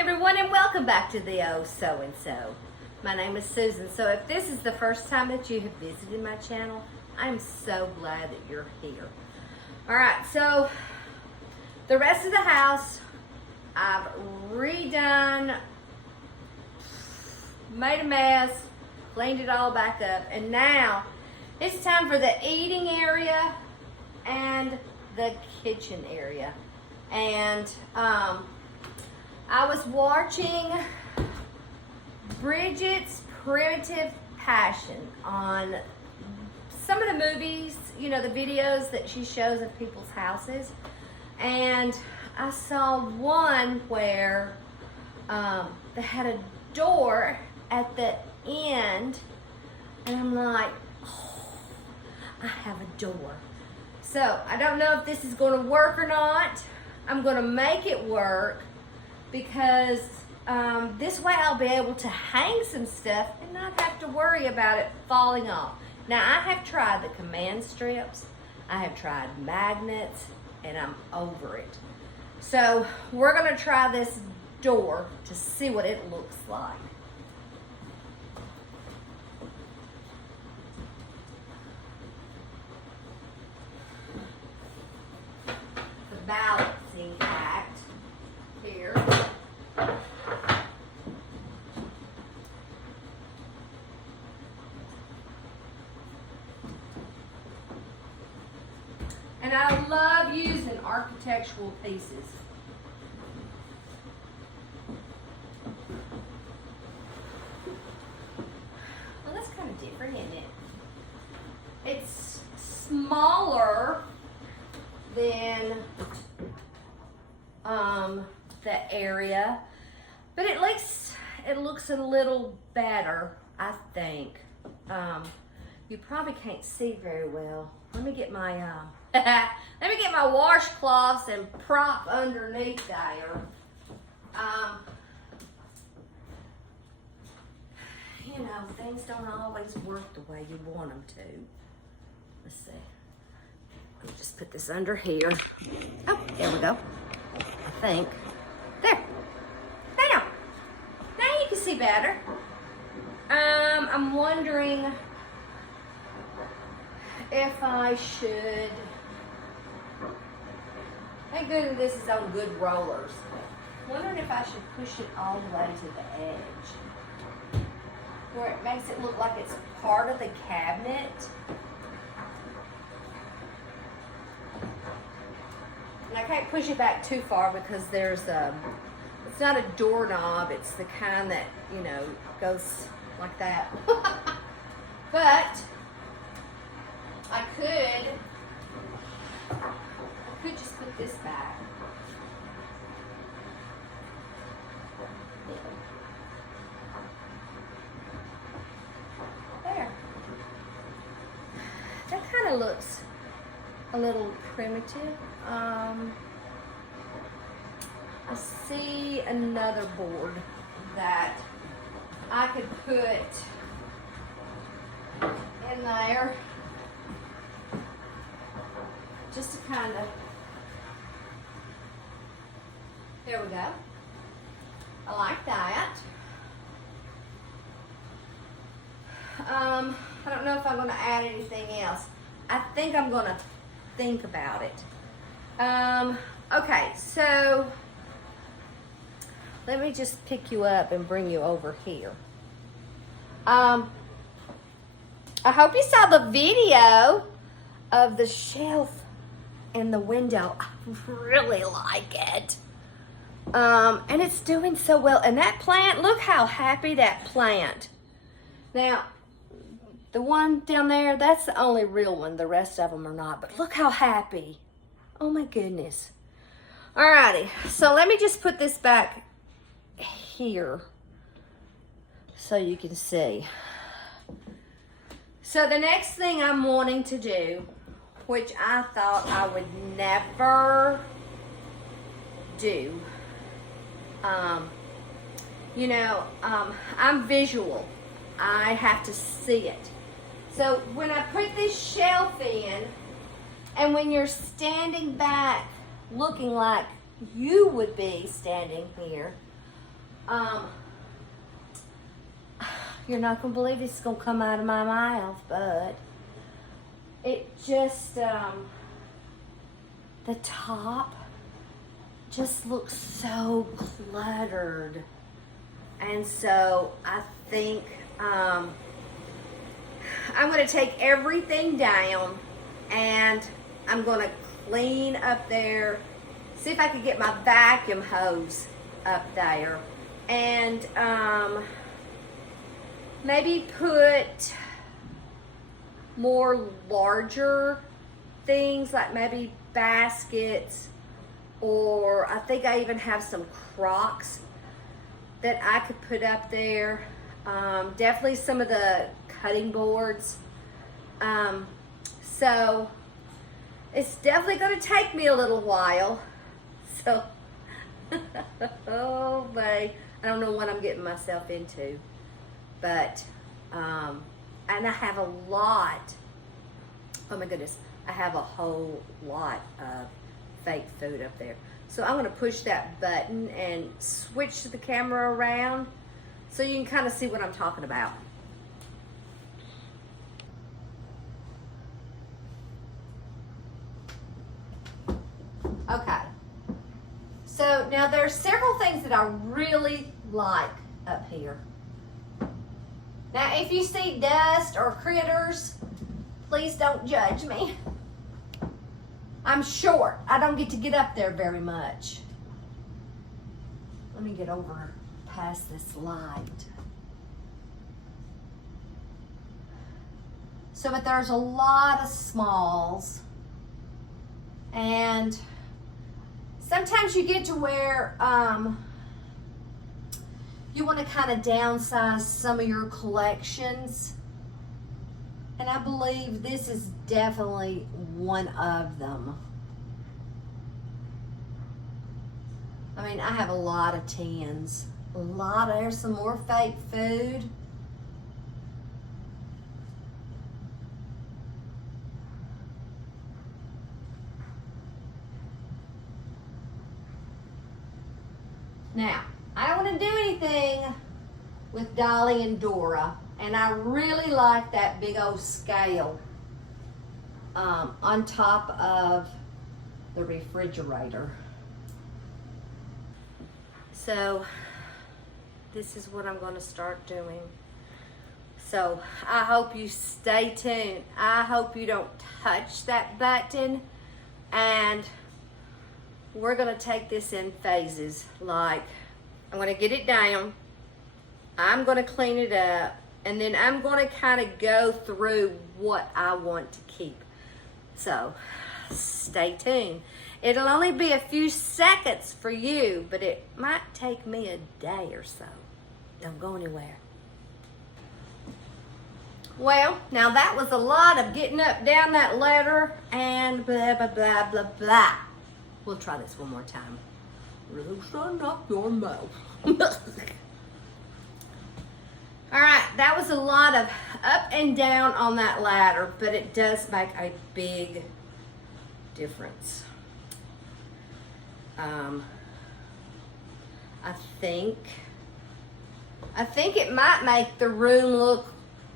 everyone, and welcome back to the Oh So and So. My name is Susan. So if this is the first time that you have visited my channel, I'm so glad that you're here. Alright, so the rest of the house I've redone, made a mess, cleaned it all back up, and now it's time for the eating area and the kitchen area. And I was watching Bridget's Primitive Passion on some of the movies, you know, the videos that she shows of people's houses. And I saw one where they had a door at the end, and I'm like, oh, I have a door. So I don't know if this is going to work or not. I'm going to make it work because this way I'll be able to hang some stuff and not have to worry about it falling off. Now, I have tried the command strips, I have tried magnets, and I'm over it. So we're going to try this door to see what it looks like. The balancing act here. And I love using architectural pieces. Well, that's kind of different, isn't it? It's smaller than the area, but it looks a little better, I think. You probably can't see very well. Let me get my washcloths and prop underneath there. You know, things don't always work the way you want them to. Let's see. Let me just put this under here. Oh, there we go. I think. There. Now you can see better. I'm wondering if I should. Thank goodness this is on good rollers. Wondering if I should push it all the way to the edge, where it makes it look like it's part of the cabinet. And I can't push it back too far because there's it's not a doorknob, it's the kind that, you know, goes like that. But I could just put this back. There. That kind of looks a little primitive. I see another board that I could put in there just to kind of, there we go. I like that. I don't know if I'm going to add anything else. I think I'm going to think about it. Okay, so let me just pick you up and bring you over here. I hope you saw the video of the shelf in the window. I really like it. And it's doing so well. And that plant, look how happy that plant. Now, the one down there, that's the only real one. The rest of them are not. But look how happy. Oh my goodness. Alrighty, so let me just put this back here so you can see. So the next thing I'm wanting to do, which I thought I would never do, you know, I'm visual. I have to see it. So when I put this shelf in, and when you're standing back looking like you would be standing here, Um, you're not gonna believe this is gonna come out of my mouth, but it just, the top just looks so cluttered. And so I think I'm gonna take everything down and I'm gonna clean up there, see if I can get my vacuum hose up there, and maybe put more larger things, like maybe baskets, or I think I even have some Crocs that I could put up there. Definitely some of the cutting boards. So it's definitely going to take me a little while. So, oh boy, I don't know what I'm getting myself into. But, and I have a lot, oh my goodness, I have a whole lot of fake food up there. So I'm gonna push that button and switch the camera around so you can kind of see what I'm talking about. Okay. So now there's several things that I really like up here. Now if you see dust or critters, please don't judge me. I'm short. I don't get to get up there very much. Let me get over past this light. So, but there's a lot of smalls. And sometimes you get to where you want to kind of downsize some of your collections. And I believe this is definitely one of them. I mean, I have a lot of tins. There's some more fake food. Now, I don't want to do anything with Dolly and Dora. And I really like that big old scale on top of the refrigerator. So this is what I'm going to start doing. So I hope you stay tuned. I hope you don't touch that button. And we're going to take this in phases. Like, I'm going to get it down. I'm going to clean it up. And then I'm going to kind of go through what I want to keep. So, stay tuned. It'll only be a few seconds for you, but it might take me a day or so. Don't go anywhere. Well, now that was a lot of getting up, down that ladder, and blah, blah, blah, blah, blah. We'll try this one more time. Loosen up your mouth. All right, that was a lot of up and down on that ladder, but it does make a big difference. I think it might make the room look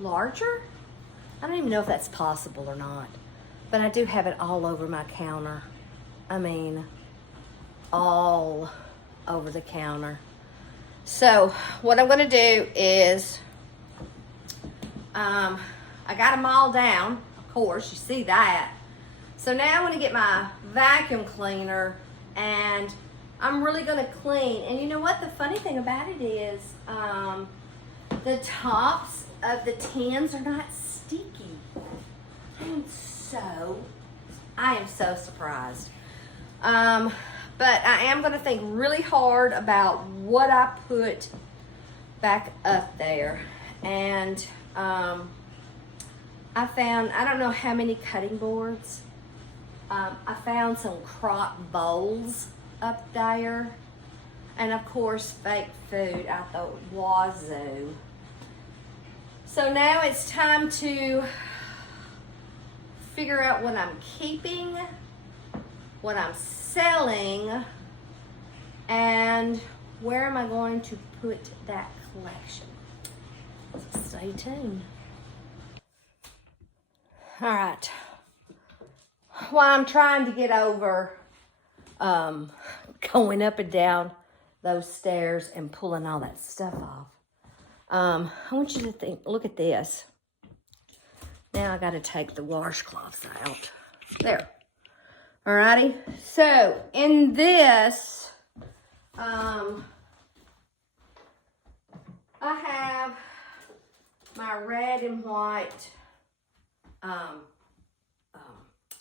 larger. I don't even know if that's possible or not, but I do have it all over my counter. I mean, all over the counter. So what I'm gonna do is, I got them all down, of course, you see that. So now I'm gonna get my vacuum cleaner and I'm really gonna clean. And you know what, the funny thing about it is, the tops of the tins are not sticky. I am so surprised. But I am going to think really hard about what I put back up there. And I found, I don't know how many cutting boards. I found some crock bowls up there. And of course, fake food out the wazoo. So now it's time to figure out what I'm keeping, what I'm selling, and where am I going to put that collection? So stay tuned. All right. While I'm trying to get over going up and down those stairs and pulling all that stuff off, I want you to look at this. Now I got to take the washcloths out. There. Alrighty. So in this, I have my red and white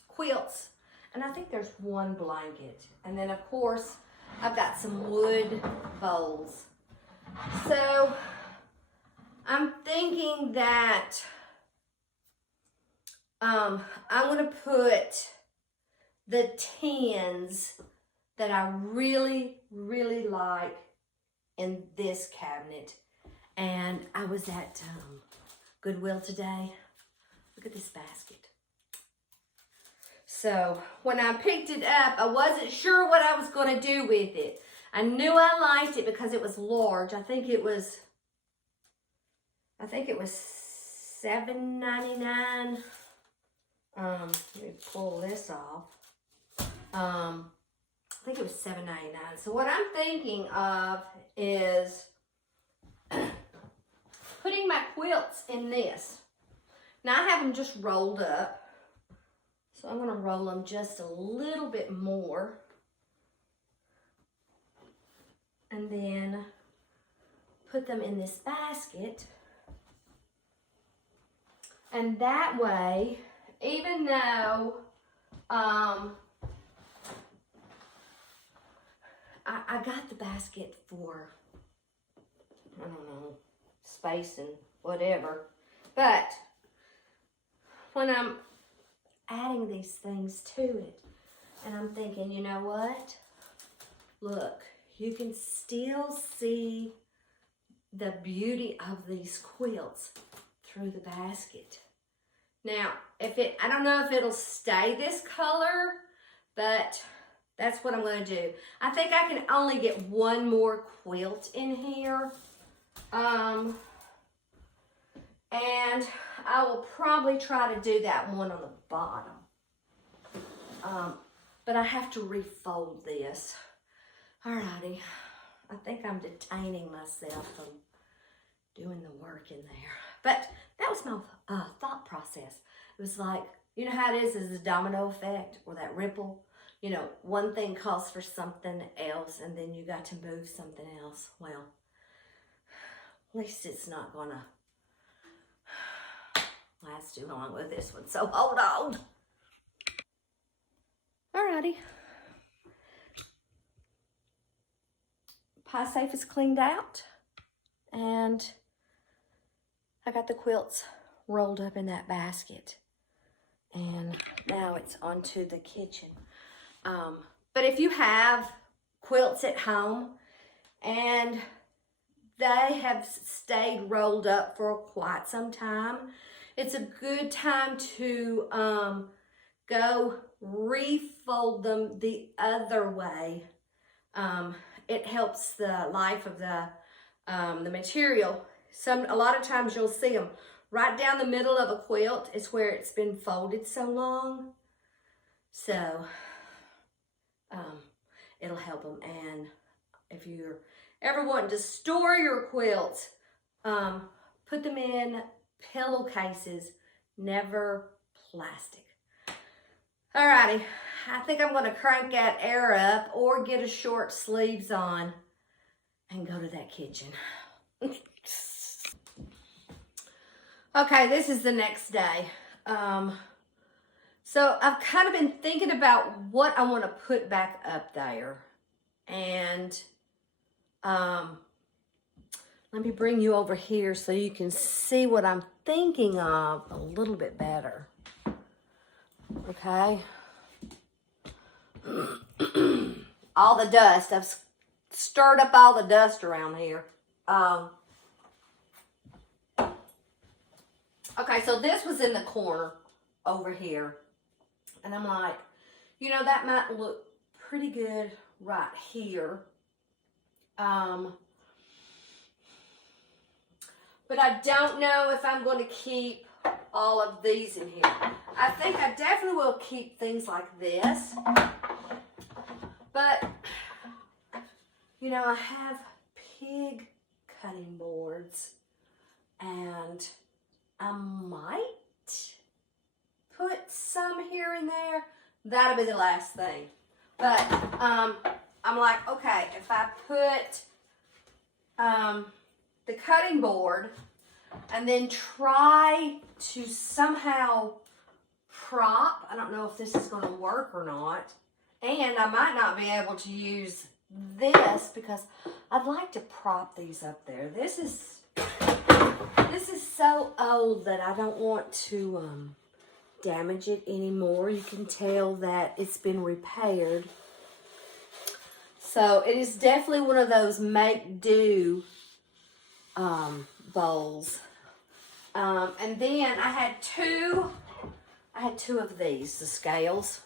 quilts, and I think there's one blanket, and then of course I've got some wood bowls. So I'm thinking that I'm going to put the tins that I really, really like in this cabinet. And I was at Goodwill today. Look at this basket. So when I picked it up, I wasn't sure what I was going to do with it. I knew I liked it because it was large. I think it was $7.99. Let me pull this off. I think it was $7.99. So what I'm thinking of is putting my quilts in this. Now I have them just rolled up. So I'm going to roll them just a little bit more. And then put them in this basket. And that way, even though I got the basket for, I don't know, space and whatever, but when I'm adding these things to it, and I'm thinking, you know what? Look, you can still see the beauty of these quilts through the basket. Now, I don't know if it'll stay this color, but that's what I'm going to do. I think I can only get one more quilt in here. And I will probably try to do that one on the bottom. But I have to refold this. Alrighty. I think I'm detaining myself from doing the work in there. But that was my thought process. It was like, you know how it is the domino effect or that ripple? You know, one thing calls for something else and then you got to move something else. Well, at least it's not gonna last too long with this one. So hold on. Alrighty. Pie safe is cleaned out. And I got the quilts rolled up in that basket. And now it's onto the kitchen. But if you have quilts at home and they have stayed rolled up for quite some time, it's a good time to go refold them the other way. It helps the life of the material. A lot of times you'll see them right down the middle of a quilt is where it's been folded so long. So it'll help them. And if you're ever wanting to store your quilts, put them in pillowcases, never plastic. Alrighty, I think I'm going to crank that air up or get a short sleeves on and go to that kitchen. Okay, this is the next day. So I've kind of been thinking about what I want to put back up there. And let me bring you over here so you can see what I'm thinking of a little bit better. Okay. All the dust. I've stirred up all the dust around here. Okay, so this was in the corner over here. And I'm like, you know, that might look pretty good right here. But I don't know if I'm going to keep all of these in here. I think I definitely will keep things like this. But, you know, I have pig cutting boards. And I might put some here and there. That'll be the last thing. But I'm like, okay, if I put the cutting board and then try to somehow prop, I don't know if this is going to work or not, and I might not be able to use this because I'd like to prop these up there. This is so old that I don't want to damage it anymore. You can tell that it's been repaired. So it is definitely one of those make-do bowls. And then I had two of these, the scales.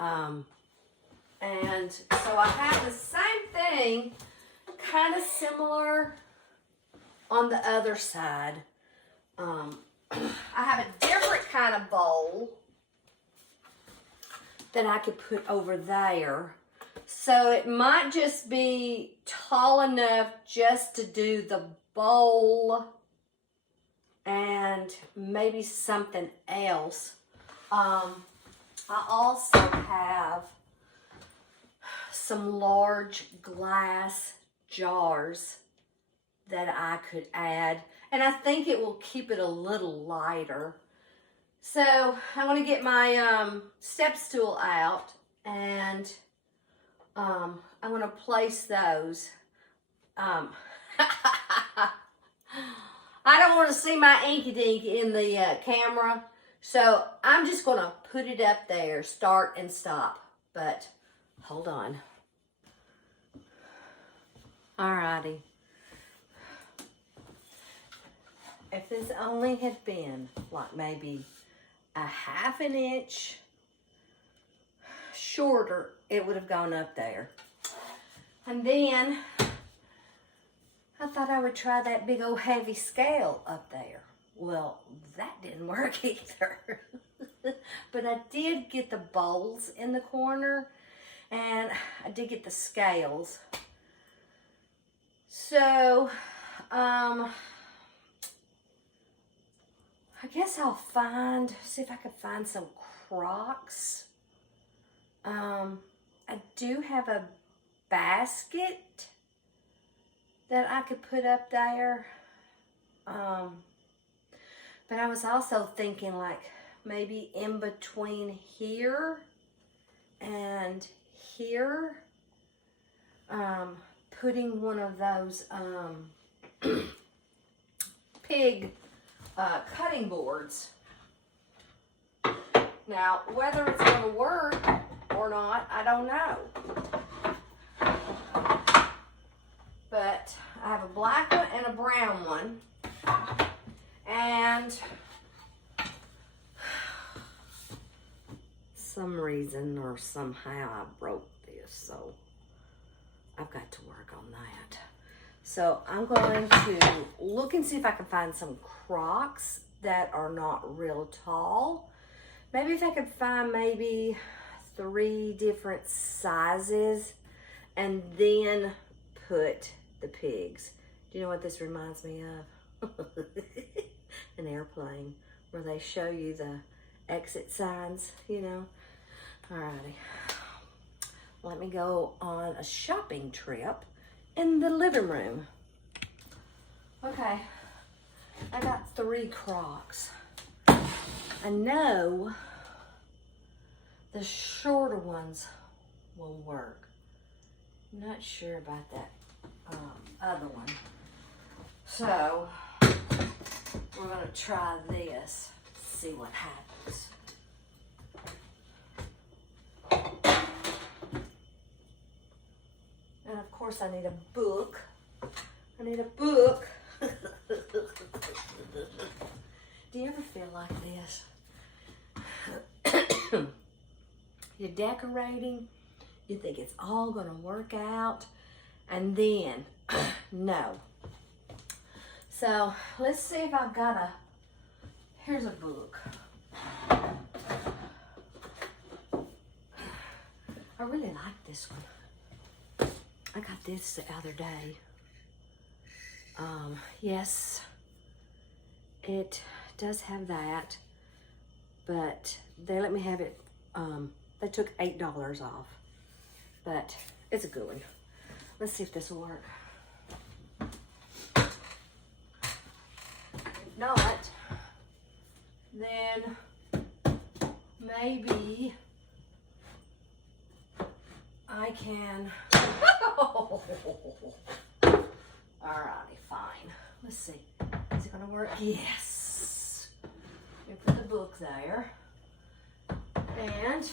And so I have the same thing, kind of similar on the other side. I have a different kind of bowl that I could put over there. So it might just be tall enough just to do the bowl and maybe something else. I also have some large glass jars that I could add, and I think it will keep it a little lighter. So I'm going to get my step stool out, and I'm going to place those. I don't want to see my inky dink in the camera, so I'm just going to put it up there, start and stop. But hold on. Alrighty. If this only had been like maybe a ½ an inch shorter, it would have gone up there. And then I thought I would try that big old heavy scale up there. Well, that didn't work either. But I did get the bowls in the corner, and I did get the scales. So, I guess I'll see if I can find some Crocs. I do have a basket that I could put up there. But I was also thinking like maybe in between here and here, putting one of those pig cutting boards. Now, whether it's going to work or not, I don't know. But I have a black one and a brown one. And some reason or somehow I broke this, so I've got to work on that. So I'm going to look and see if I can find some Crocs that are not real tall. Maybe if I could find maybe 3 different sizes and then put the pigs. Do you know what this reminds me of? An airplane where they show you the exit signs, you know. Alrighty. Let me go on a shopping trip in the living room. Okay. I got 3 Crocs. I know the shorter ones will work. I'm not sure about that other one. So, we're going to try this, see what happens. And of course I need a book. I need a book. Do you ever feel like this? You're decorating, you think it's all gonna work out, And then, no. So let's see if I've got here's a book. I really like this one. I got this the other day. Yes, it does have that, but they let me have it. They took $8 off, but it's a good one. Let's see if this will work. If not, then maybe I can. Alrighty, fine. Let's see. Is it gonna work? Yes. We put the book there. And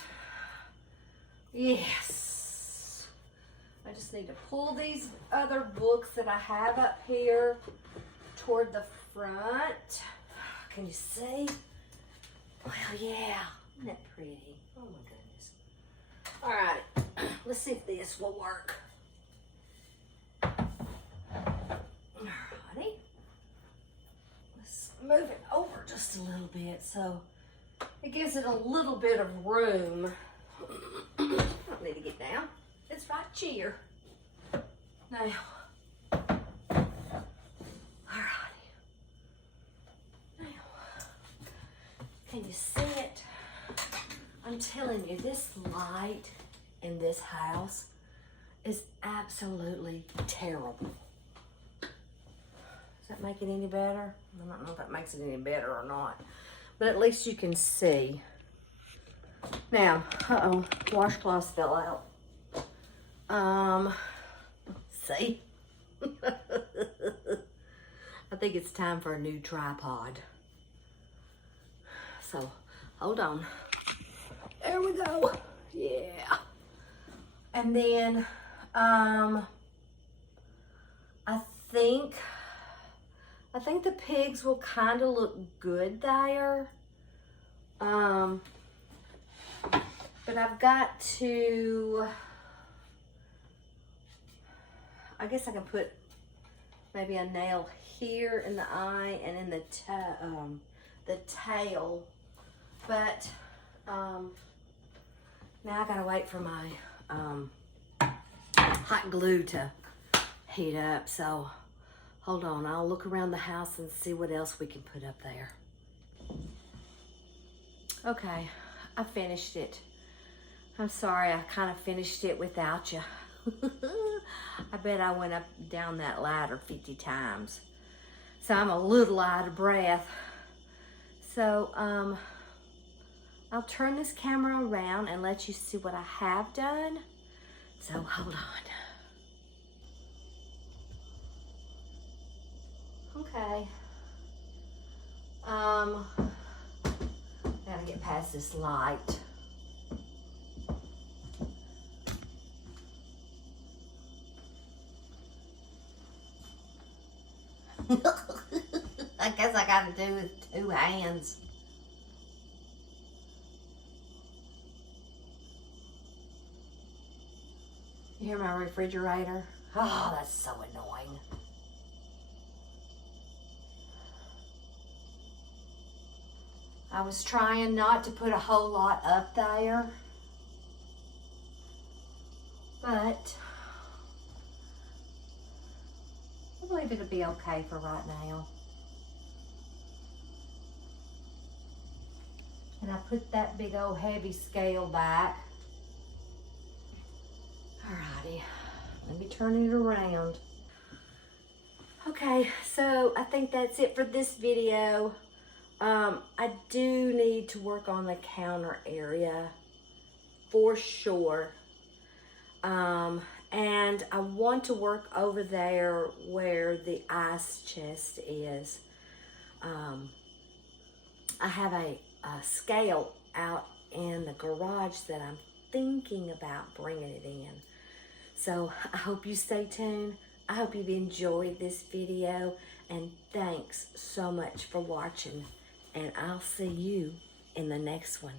yes. I just need to pull these other books that I have up here toward the front. Can you see? Well, yeah. Isn't that pretty? Oh my goodness. Alright. Let's see if this will work. Alrighty. Let's move it over just a little bit so it gives it a little bit of room. I don't need to get down. It's right here. Now, alrighty. Now, can you see it? I'm telling you, this light in this house is absolutely terrible. Does that make it any better? I don't know if that makes it any better or not, but at least you can see. Now, washcloths fell out. See? I think it's time for a new tripod. So, hold on. There we go. Yeah. And then, I think the pigs will kind of look good there. But I've got to, I guess I can put maybe a nail here in the eye and in the tail. But now I gotta wait for my hot glue to heat up. So hold on, I'll look around the house and see what else we can put up there. Okay, I finished it. I'm sorry, I kind of finished it without you. I bet I went up down that ladder 50 times. So I'm a little out of breath. So I'll turn this camera around and let you see what I have done. So hold on. Okay. Gotta get past this light. I guess I gotta do it with 2 hands. You hear my refrigerator? Oh, that's so annoying. I was trying not to put a whole lot up there, but I believe it'll be okay for right now. And I put that big old heavy scale back. Alrighty, let me turn it around. Okay, so I think that's it for this video. I do need to work on the counter area for sure. And I want to work over there where the ice chest is. I have a scale out in the garage that I'm thinking about bringing it in. So I hope you stay tuned. I hope you've enjoyed this video, and thanks so much for watching. And I'll see you in the next one.